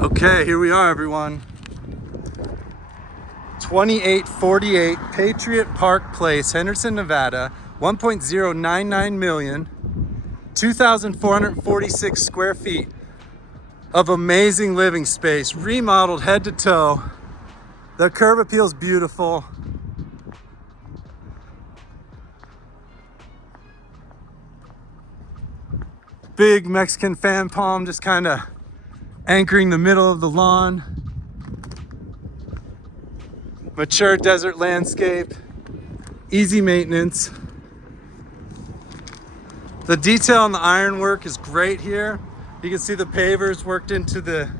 Okay, here we are, everyone. 2848 Patriot Park Place, Henderson, Nevada. 1.099 million, 2,446 square feet of amazing living space, remodeled head to toe. The curb appeal is beautiful. Big Mexican fan palm just kind of anchoring the middle of the lawn. Mature desert landscape, easy maintenance. The detail on the ironwork is great here. You can see the pavers worked into the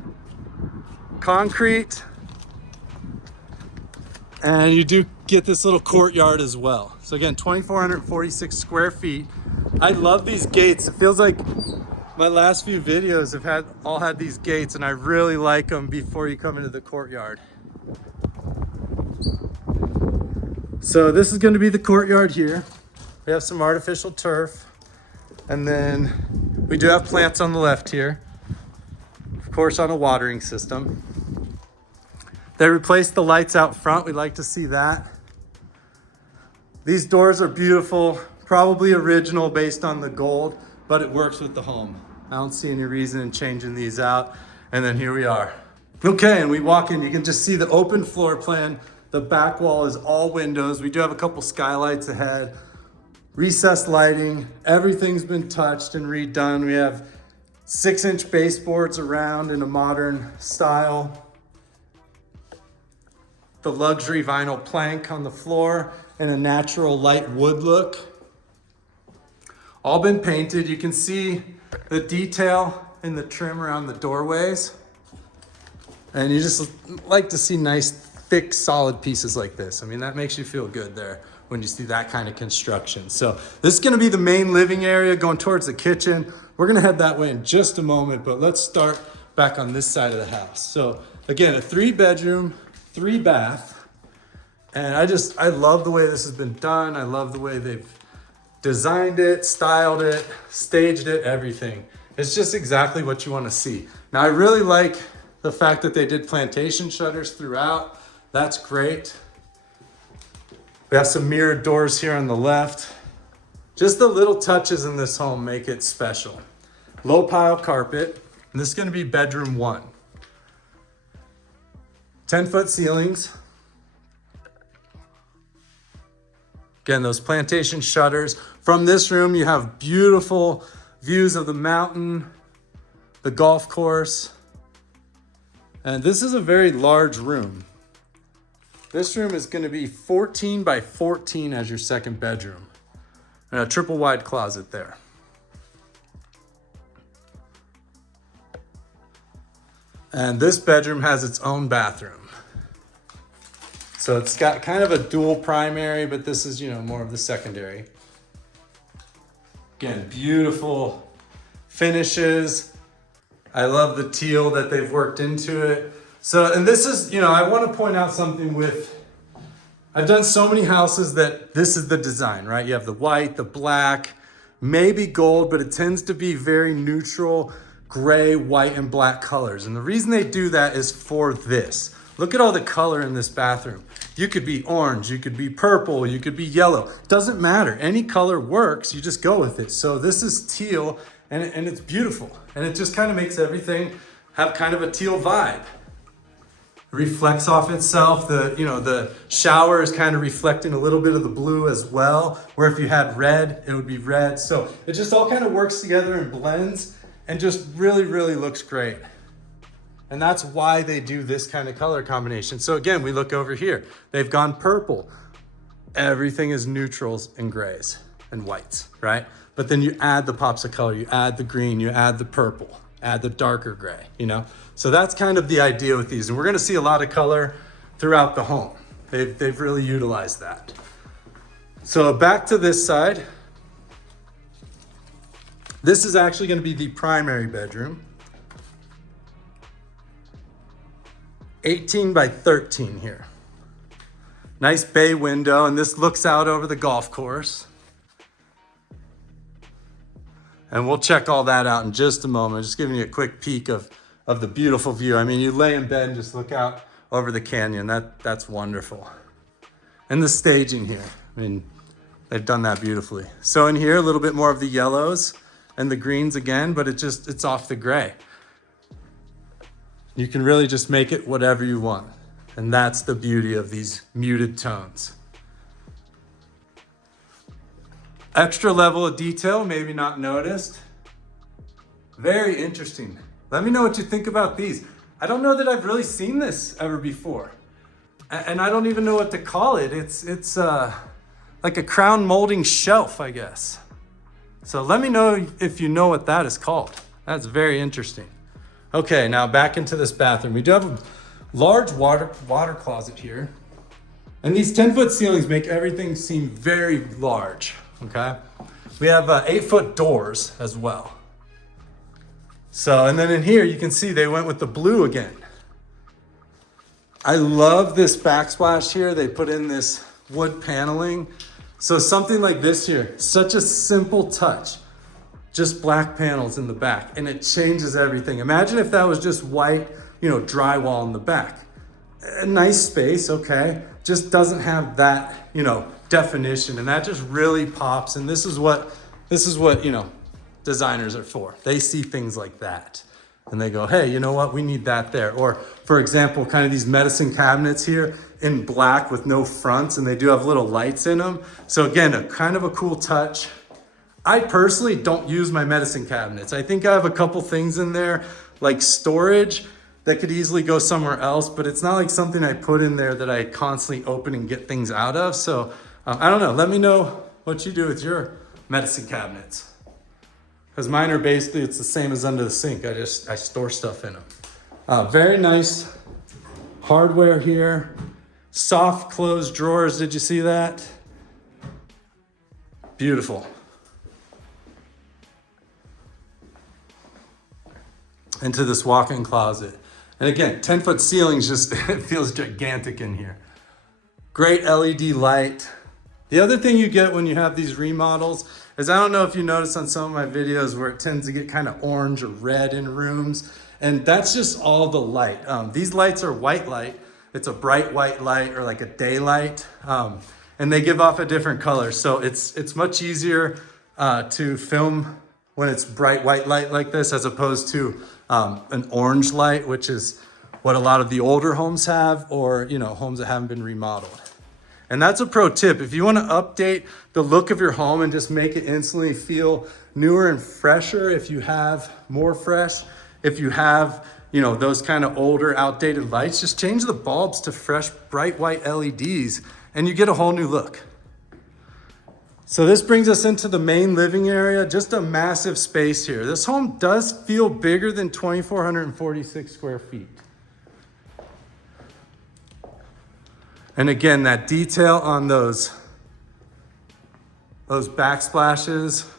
concrete. And you do get this little courtyard as well. So again, 2,446 square feet. I love these gates. It feels like my last few videos have all had these gates, and I really like them before you come into the courtyard. So this is going to be the courtyard here. We have some artificial turf, and then we do have plants on the left here, of course, on a watering system. They replaced the lights out front. We like to see that. These doors are beautiful, probably original based on the gold, but it works with the home. I don't see any reason in changing these out. And then here we are. Okay, and we walk in, you can just see the open floor plan. The back wall is all windows. We do have a couple skylights ahead. Recessed lighting, everything's been touched and redone. We have 6-inch baseboards around in a modern style. The luxury vinyl plank on the floor and a natural light wood look. All been painted. You can see the detail in the trim around the doorways. And you just like to see nice, thick, solid pieces like this. I mean, that makes you feel good there when you see that kind of construction. So this is gonna be the main living area going towards the kitchen. We're gonna head that way in just a moment, but let's start back on this side of the house. So again, a 3-bedroom, 3-bath. And I love the way this has been done. I love the way they've designed it, styled it, staged it, everything. It's just exactly what you want to see. Now, I really like the fact that they did plantation shutters throughout. That's great. We have some mirrored doors here on the left. Just the little touches in this home make it special. Low pile carpet, and this is going to be bedroom 1. 10-foot ceilings. Again, those plantation shutters. From this room, you have beautiful views of the mountain, the golf course. And this is a very large room. This room is going to be 14 by 14 as your second bedroom. And a triple wide closet there. And this bedroom has its own bathroom. So it's got kind of a dual primary, but this is, more of the secondary. Again, beautiful finishes. I love the teal that they've worked into it. So, and this is, I want to point out something I've done so many houses that this is the design, right? You have the white, the black, maybe gold, but it tends to be very neutral, gray, white, and black colors. And the reason they do that is for this. Look at all the color in this bathroom. You could be orange, you could be purple, you could be yellow. Doesn't matter. Any color works. You just go with it. So this is teal, and it's beautiful. And it just kind of makes everything have kind of a teal vibe. It reflects off itself. The shower is kind of reflecting a little bit of the blue as well, where if you had red, it would be red. So it just all kind of works together and blends and just really, really looks great. And that's why they do this kind of color combination. So again, we look over here. They've gone purple. Everything is neutrals and grays and whites, right? But then you add the pops of color. You add the green, you add the purple, add the darker gray, So that's kind of the idea with these. And we're gonna see a lot of color throughout the home. They've really utilized that. So back to this side. This is actually gonna be the primary bedroom. 18 by 13 here. Nice bay window, and this looks out over the golf course. And we'll check all that out in just a moment. Just giving you a quick peek of of the beautiful view. I mean, you lay in bed and just look out over the canyon. That's wonderful. And the staging here, I mean, they've done that beautifully. So in here, a little bit more of the yellows and the greens again, but it's off the gray. You can really just make it whatever you want. And that's the beauty of these muted tones. Extra level of detail, maybe not noticed. Very interesting. Let me know what you think about these. I don't know that I've really seen this ever before. And I don't even know what to call it. It's like a crown molding shelf, I guess. So let me know if you know what that is called. That's very interesting. Okay, now back into this bathroom. We do have a large water closet here. And these 10-foot ceilings make everything seem very large, okay? We have 8-foot doors as well. So, and then in here, you can see they went with the blue again. I love this backsplash here. They put in this wood paneling. So something like this here, such a simple touch, just black panels in the back, and it changes everything. Imagine if that was just white, drywall in the back. A nice space, okay, just doesn't have that, definition, and that just really pops. And this is what, designers are for. They see things like that and they go, hey, you know what? We need that there. Or for example, kind of these medicine cabinets here in black with no fronts, and they do have little lights in them. So again, a kind of a cool touch. I personally don't use my medicine cabinets. I think I have a couple things in there like storage that could easily go somewhere else, but it's not like something I put in there that I constantly open and get things out of. So I don't know. Let me know what you do with your medicine cabinets. Because mine are basically, it's the same as under the sink. I store stuff in them. Very nice hardware here. Soft closed drawers. Did you see that? Beautiful. Into this walk-in closet. And again, 10-foot ceilings, just it feels gigantic in here. Great LED light. The other thing you get when you have these remodels is, I don't know if you notice on some of my videos where it tends to get kind of orange or red in rooms, and that's just all the light. These lights are white light. It's a bright white light or like a daylight, and they give off a different color. So it's much easier to film when it's bright white light like this, as opposed to an orange light, which is what a lot of the older homes have, or homes that haven't been remodeled. And that's a pro tip. If you want to update the look of your home and just make it instantly feel newer and fresher, if you have more fresh, if you have, those kind of older outdated lights, just change the bulbs to fresh, bright white LEDs and you get a whole new look. So this brings us into the main living area, just a massive space here. This home does feel bigger than 2,446 square feet. And again, that detail on those backsplashes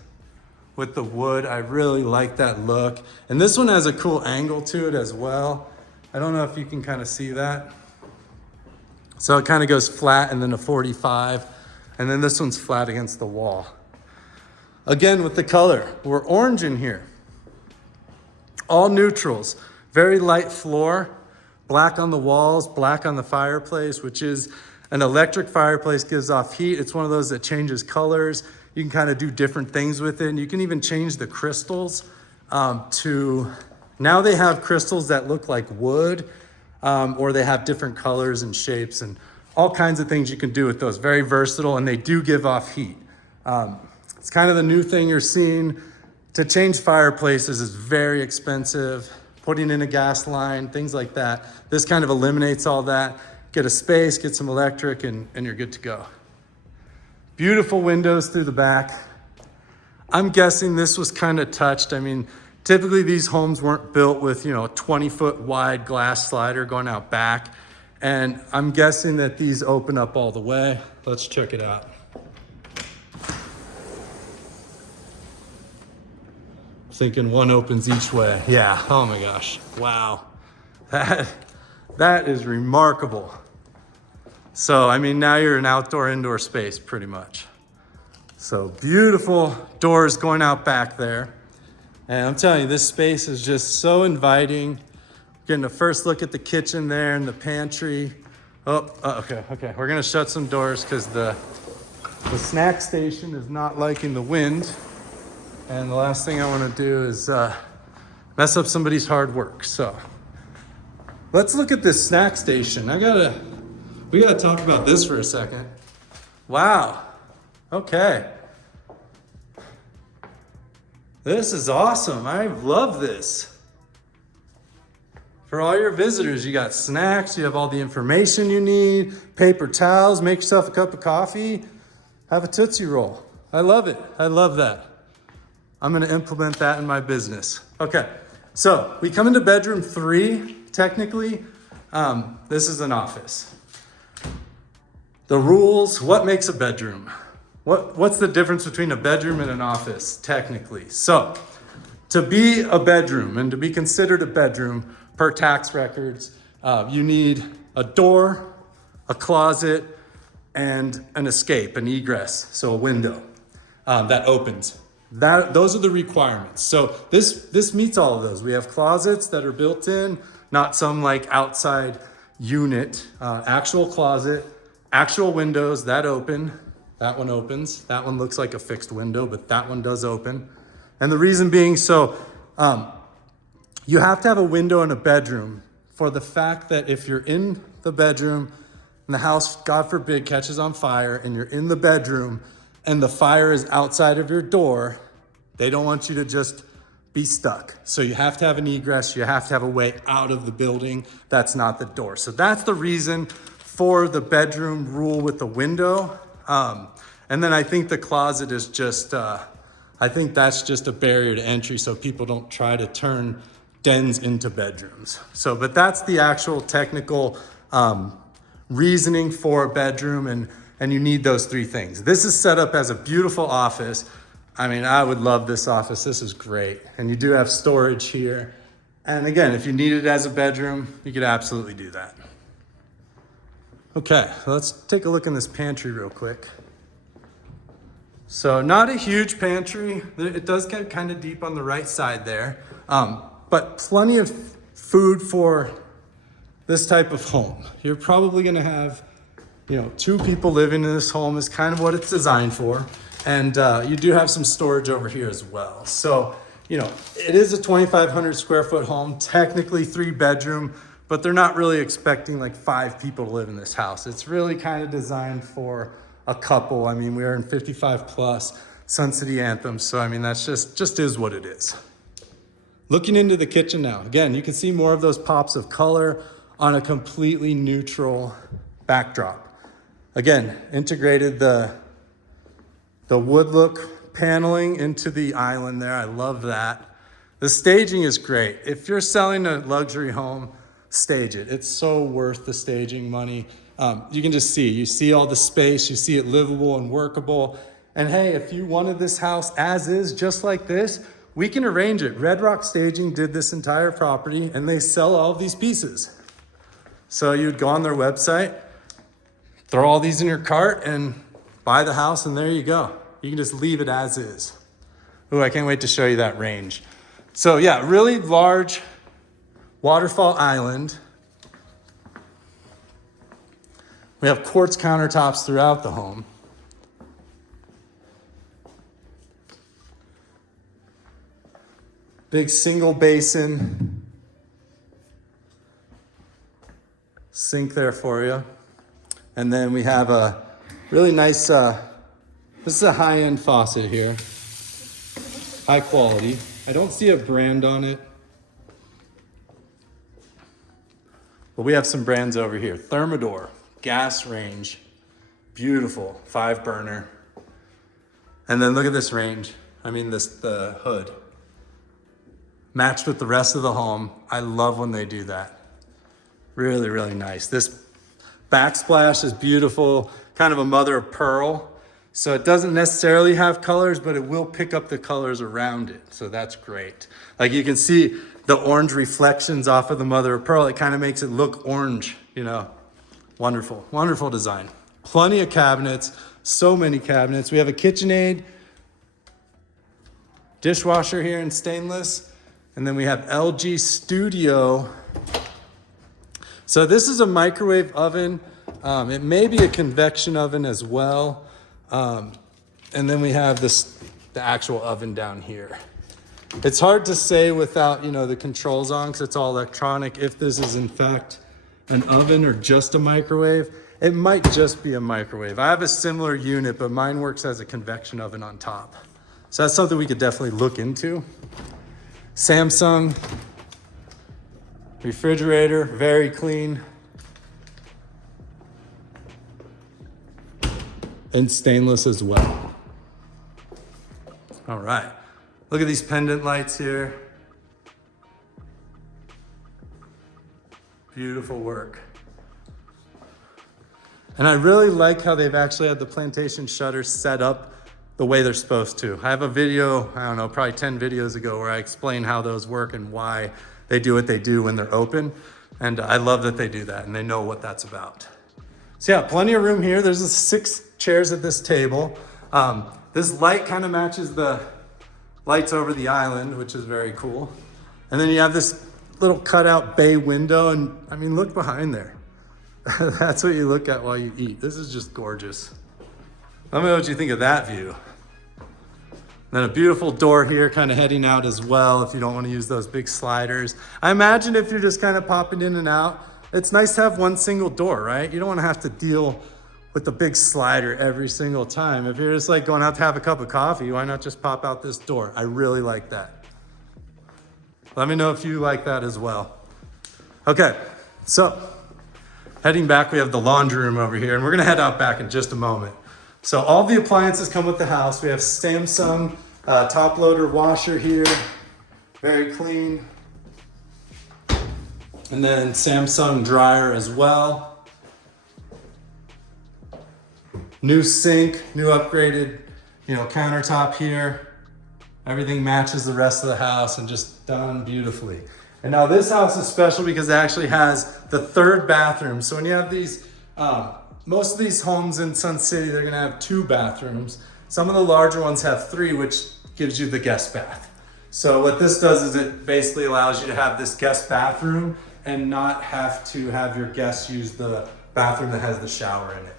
with the wood, I really like that look. And this one has a cool angle to it as well. I don't know if you can kind of see that. So it kind of goes flat and then a 45. And then this one's flat against the wall. Again, with the color, we're orange in here. All neutrals, very light floor. Black on the walls, black on the fireplace, which is an electric fireplace, gives off heat. It's one of those that changes colors. You can kind of do different things with it. And you can even change the crystals now they have crystals that look like wood, or they have different colors and shapes and all kinds of things you can do with those. Very versatile, and they do give off heat. It's kind of the new thing you're seeing. To change fireplaces is very expensive. Putting in a gas line, things like that. This kind of eliminates all that. Get a space, get some electric, and you're good to go. Beautiful windows through the back. I'm guessing this was kind of touched. I mean, typically these homes weren't built with, a 20-foot wide glass slider going out back. And I'm guessing that these open up all the way. Let's check it out. Thinking one opens each way. Yeah, oh my gosh, wow. That is remarkable. So, I mean, now you're an outdoor-indoor space pretty much. So beautiful doors going out back there. And I'm telling you, this space is just so inviting. Getting a first look at the kitchen there and the pantry. Okay. We're gonna shut some doors because the snack station is not liking the wind. And the last thing I wanna do is mess up somebody's hard work. So let's look at this snack station. We gotta talk about this for a second. Wow, okay. This is awesome, I love this. For all your visitors, you got snacks, you have all the information you need, paper towels, make yourself a cup of coffee, have a Tootsie Roll. I love it, I love that. I'm gonna implement that in my business. Okay, so we come into bedroom 3, technically. This is an office. The rules, what makes a bedroom? What's the difference between a bedroom and an office, technically? So, to be a bedroom and to be considered a bedroom, per tax records, you need a door, a closet, and an escape, an egress, so a window that opens. Those are the requirements. So this meets all of those. We have closets that are built in, not some like outside unit, actual closet, actual windows that open. That one opens. That one looks like a fixed window, but that one does open. And the reason being, so you have to have a window in a bedroom for the fact that if you're in the bedroom and the house, God forbid, catches on fire and you're in the bedroom and the fire is outside of your door, they don't want you to just be stuck. So you have to have an egress, you have to have a way out of the building that's not the door. So that's the reason for the bedroom rule with the window. And then I think the closet is just, I think that's just a barrier to entry so people don't try to turn dens into bedrooms. So, but that's the actual technical reasoning for a bedroom, and you need those 3 things. This is set up as a beautiful office. I mean, I would love this office. This is great. And you do have storage here. And again, if you need it as a bedroom, you could absolutely do that. Okay, let's take a look in this pantry real quick. So not a huge pantry. It does get kind of deep on the right side there, but plenty of food for this type of home. You're probably gonna have, 2 people living in this home is kind of what it's designed for. And you do have some storage over here as well. So, it is a 2,500 square foot home, technically 3 bedroom, but they're not really expecting like 5 people to live in this house. It's really kind of designed for a couple. I mean, we are in 55 plus Sun City Anthem. So, I mean, that's just is what it is. Looking into the kitchen now, again, you can see more of those pops of color on a completely neutral backdrop. Again, integrated the wood look paneling into the island there. I love that. The staging is great. If you're selling a luxury home, stage it. It's so worth the staging money. You can just you see all the space, you see it livable and workable. And hey, if you wanted this house as is, just like this, we can arrange it. Red Rock Staging did this entire property and they sell all of these pieces. So you'd go on their website, throw all these in your cart and buy the house, and there you go. You can just leave it as is. Ooh, I can't wait to show you that range. So yeah, really large waterfall island. We have quartz countertops throughout the home. Big single basin sink there for you. And then we have a really nice, this is a high-end faucet here. High quality. I don't see a brand on it, but we have some brands over here. Thermador, gas range, beautiful, 5 burner. And then look at this range. I mean, the hood. Matched with the rest of the home. I love when they do that. Really, really nice. This backsplash is beautiful, kind of a mother of pearl. So it doesn't necessarily have colors, but it will pick up the colors around it. So that's great. Like you can see the orange reflections off of the mother of pearl. It kind of makes it look orange, Wonderful, wonderful design. Plenty of cabinets, so many cabinets. We have a KitchenAid, dishwasher here in stainless. And then we have LG Studio So this is a microwave oven. It may be a convection oven as well. And then we have the actual oven down here. It's hard to say without, the controls on, because it's all electronic, if this is in fact an oven or just a microwave. It might just be a microwave. I have a similar unit, but mine works as a convection oven on top. So that's something we could definitely look into. Samsung refrigerator, very clean. And stainless as well. All right, look at these pendant lights here. Beautiful work. And I really like how they've actually had the plantation shutters set up the way they're supposed to. I have a video, I don't know, probably 10 videos ago where I explain how those work and why they do what they do when they're open. And I love that they do that and they know what that's about. So yeah, plenty of room here. There's 6 chairs at this table. This light kind of matches the lights over the island, which is very cool. And then you have this little cutout bay window, and I mean, look behind there. That's what you look at while you eat. This is just gorgeous. Let me know what you think of that view. Then a beautiful door here kind of heading out as well if you don't want to use those big sliders. I imagine if you're just kind of popping in and out, it's nice to have one single door, right? You don't want to have to deal with the big slider every single time. If you're just like going out to have a cup of coffee, why not just pop out this door? I really like that. Let me know if you like that as well. Okay, so heading back, we have the laundry room over here, and we're gonna head out back in just a moment. So all the appliances come with the house. We have Samsung top loader washer here, very clean. And then Samsung dryer as well. New sink, new upgraded, countertop here. Everything matches the rest of the house and just done beautifully. And now this house is special because it actually has the 3rd bathroom. So when you have these, most of these homes in Sun City, they're gonna have 2 bathrooms. Some of the larger ones have 3, which gives you the guest bath. So what this does is it basically allows you to have this guest bathroom and not have to have your guests use the bathroom that has the shower in it.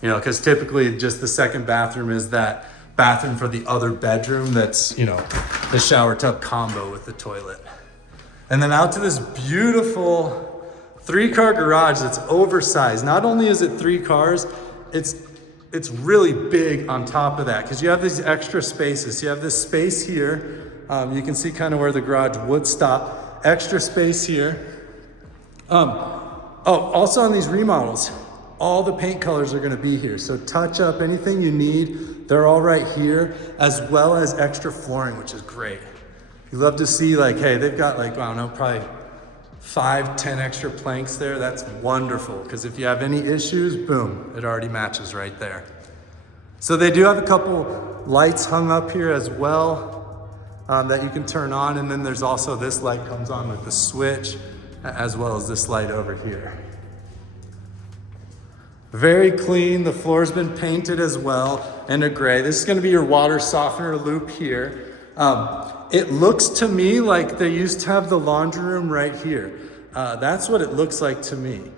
Because typically just the 2nd bathroom is that bathroom for the other bedroom that's, the shower tub combo with the toilet. And then out to this beautiful 3-car garage that's oversized. Not only is it 3 cars, it's really big on top of that because you have these extra spaces. You have this space here. You can see kind of where the garage would stop. Extra space here. Also on these remodels, all the paint colors are gonna be here. So touch up anything you need, they're all right here, as well as extra flooring, which is great. You love to see hey, they've got probably 5-10 extra planks there. That's wonderful, because if you have any issues, boom, it already matches right there. So they do have a couple lights hung up here as well that you can turn on. And then there's also this light comes on with the switch, as well as this light over here. Very clean. The floor's been painted as well in a gray. This is going to be your water softener loop here. It looks to me like they used to have the laundry room right here. That's what it looks like to me.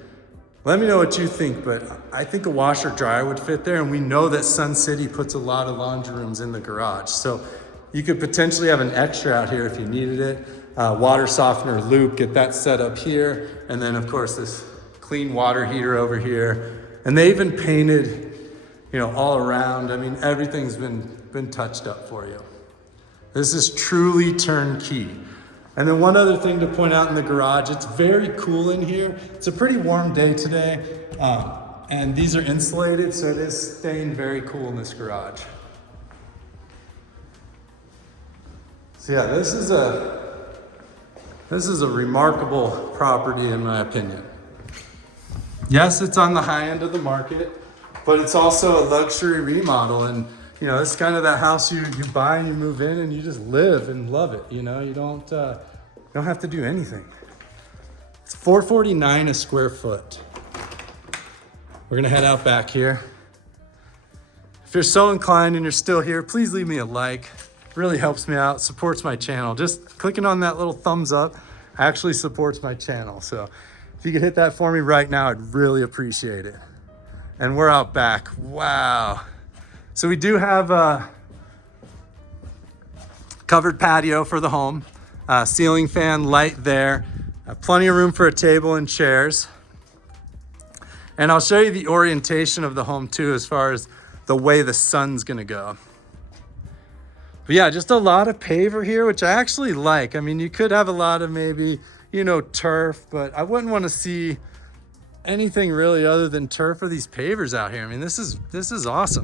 Let me know what you think, but I think a washer dryer would fit there, and we know that Sun City puts a lot of laundry rooms in the garage. So you could potentially have an extra out here if you needed it. Water softener loop, get that set up here. And then of course this clean water heater over here. And they even painted, all around. I mean, everything's been touched up for you. This is truly turnkey. And then one other thing to point out in the garage, it's very cool in here. It's a pretty warm day today. And these are insulated, so it is staying very cool in this garage. So yeah, this is a remarkable property in my opinion. Yes, it's on the high end of the market, but it's also a luxury remodel. And it's kind of that house you buy and you move in and you just live and love it. You don't have to do anything. It's $449 a square foot. We're gonna head out back here. If you're so inclined and you're still here, please leave me a like. It really helps me out, supports my channel. Just clicking on that little thumbs up actually supports my channel. So If you could hit that for me right now, I'd really appreciate it. And we're out back. Wow. So we do have a covered patio for the home, ceiling fan, light there, plenty of room for a table and chairs. And I'll show you the orientation of the home too, as far as the way the sun's gonna go. But yeah, just a lot of paver here, which I actually like. I mean, you could have a lot of maybe, you know, turf, but I wouldn't want to see anything really other than turf or these pavers out here. I mean, this is awesome.